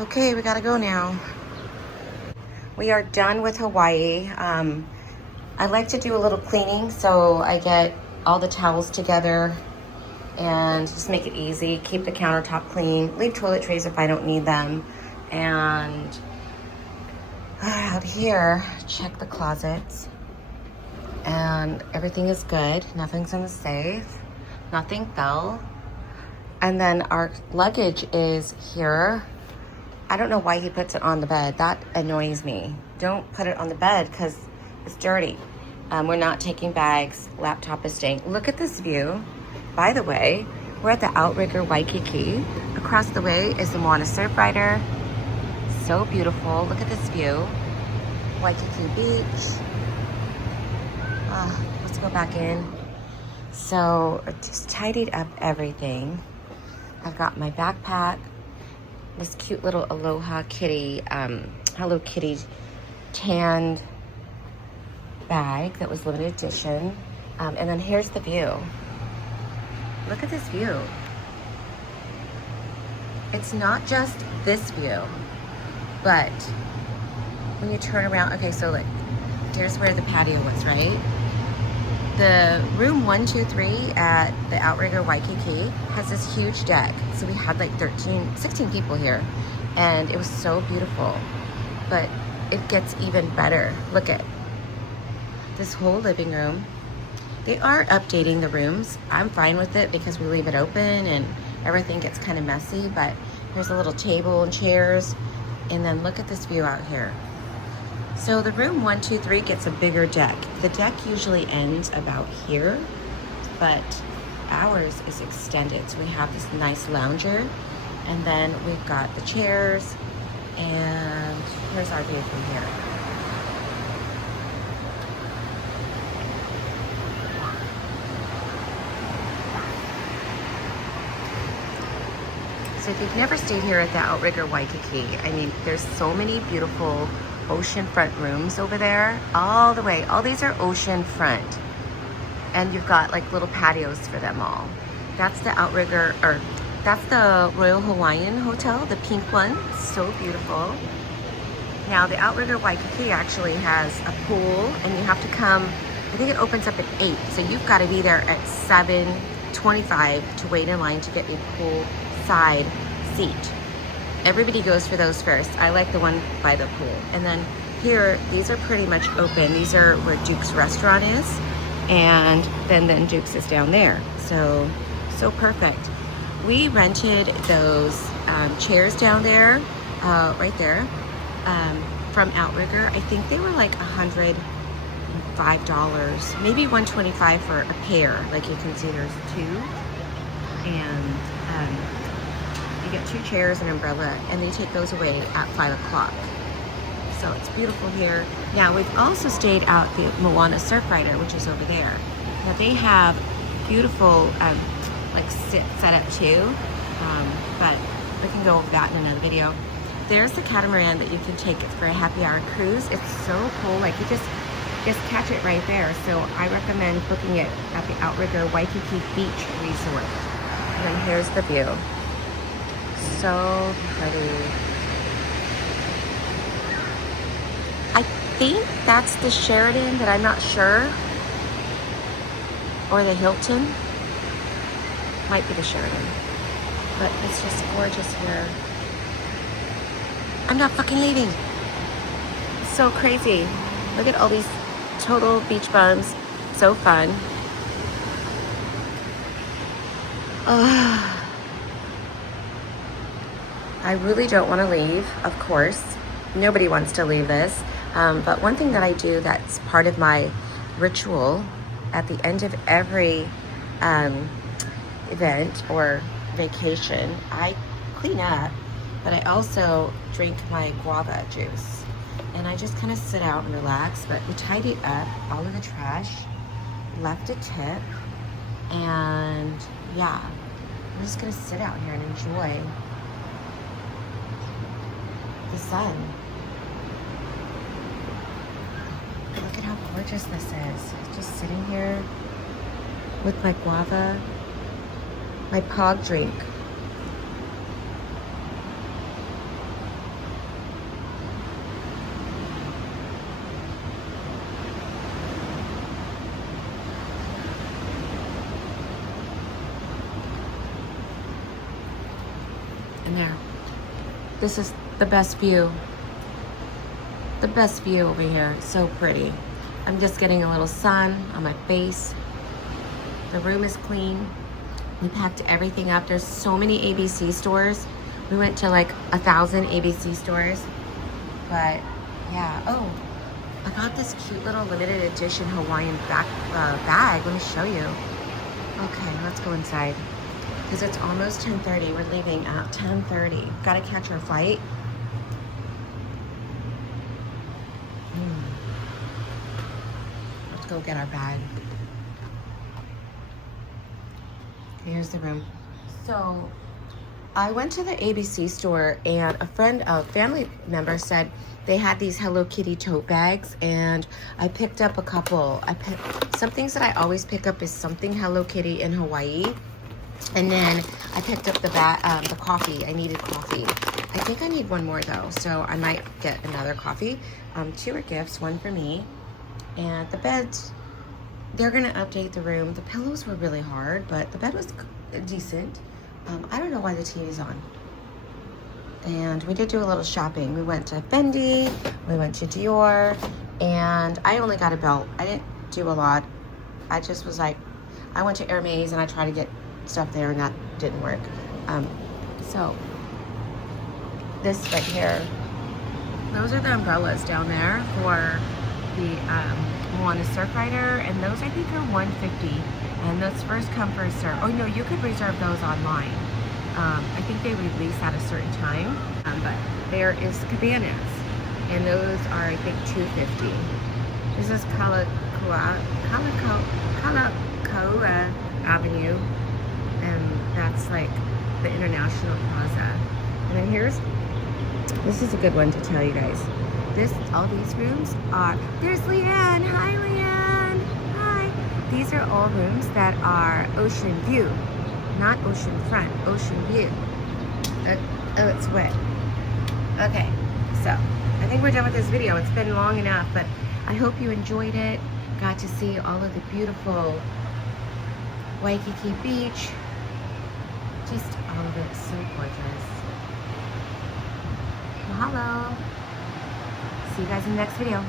Okay, we gotta go now. We are done with Hawaii. I like to do a little cleaning, so I get all the towels together and just make it easy. Keep the countertop clean, leave toiletries if I don't need them. And out here, check the closets. And everything is good. Nothing's in the safe. Nothing fell. And then our luggage is here. I don't know why he puts it on the bed. That annoys me. Don't put it on the bed because it's dirty. We're not taking bags. Laptop is staying. Look at this view. By the way, we're at the Outrigger Waikiki. Across the way is the Moana Surfrider. So beautiful. Look at this view. Waikiki Beach. Let's go back in. So I just tidied up everything. I've got my backpack. This cute little Aloha Kitty, Hello Kitty tanned bag that was limited edition. And then here's the view. Look at this view. It's not just this view, but when you turn around, okay, so like, here's where the patio was, right? The room 123 at the Outrigger Waikiki has this huge deck. So we had like 16 people here, and it was so beautiful. But it gets even better. Look at this whole living room. They are updating the rooms. I'm fine with it because we leave it open and everything gets kind of messy, but here's a little table and chairs. And then look at this view out here. So the room 123 gets a bigger deck. The deck usually ends about here, but ours is extended. So we have this nice lounger, and then we've got the chairs, and here's our view from here. So if you've never stayed here at the Outrigger Waikiki, I mean, there's so many beautiful oceanfront rooms over there, all the way. All these are oceanfront, and you've got like little patios for them all. That's the Outrigger, or that's the Royal Hawaiian Hotel, the pink one. So beautiful. Now the Outrigger Waikiki actually has a pool, and you have to come, I think it opens up at 8, so you've got to be there at 7:25 to wait in line to get a pool side seat. Everybody goes for those first. I like the one by the pool. And then here, these are pretty much open. These are where Duke's restaurant is. And then Duke's is down there. So perfect. We rented those chairs down there, right there, from Outrigger. I think they were like $105, maybe $125 for a pair. Like you can see there's two. And you get 2 chairs and umbrella, and they take those away at 5 o'clock. So it's beautiful here. Now we've also stayed out the Moana Surfrider, which is over there. Now they have beautiful like set up too, but we can go over that in another video. There's the catamaran that you can take for a happy hour cruise. It's so cool, like you just catch it right there. So I recommend booking it at the Outrigger Waikiki Beach Resort. And then here's the view. So pretty. I think that's the Sheraton, but I'm not sure. Or the Hilton. Might be the Sheraton. But it's just gorgeous here. I'm not fucking leaving. So crazy. Look at all these total beach bums. So fun. I really don't want to leave, of course. Nobody wants to leave this. But one thing that I do that's part of my ritual at the end of every event or vacation, I clean up, but I also drink my guava juice. And I just kind of sit out and relax, but we tidied up all of the trash, left a tip, and yeah, I'm just gonna sit out here and enjoy the sun. Look at how gorgeous this is. Just sitting here with my guava, my pog drink. And there. This is the best view. The best view over here. So pretty. I'm just getting a little sun on my face. The room is clean. We packed everything up. There's so many ABC stores. We went to like 1,000 ABC stores. But yeah, oh, I got this cute little limited edition Hawaiian bag. Let me show you. Okay, let's go inside. Because it's almost 10:30. We're leaving at 10:30. Gotta catch our flight. Let's go get our bag. Okay, here's the room. So I went to the ABC store and a family member said they had these Hello Kitty tote bags, and I picked up a couple. Some things that I always pick up is something Hello Kitty in Hawaii. And then I picked up the coffee. I needed coffee. I think I need one more though, so I might get another coffee. 2 are gifts, 1 for me. And the beds, they're gonna update the room. The pillows were really hard, but the bed was decent. I don't know why the TV's on. And we did do a little shopping. We went to Fendi, we went to Dior, and I only got a belt. I didn't do a lot. I just was like, I went to Hermes and I tried to get stuff there and that didn't work. So this right here, those are the umbrellas down there for the Moana Surfrider, and those I think are $150, and those first come first serve. Oh no, you could reserve those online. I think they release at a certain time, but there is cabanas, and those are I think $250. This is Kalakaua Avenue, and that's like the International Plaza. And then this is a good one to tell you guys. All these rooms are, there's Leanne. Hi Leanne. Hi. These are all rooms that are ocean view, not ocean front, ocean view. Oh, it's wet. Okay, so I think we're done with this video. It's been long enough, but I hope you enjoyed it. Got to see all of the beautiful Waikiki Beach. Just all of it so gorgeous. Mahalo. See you guys in the next video.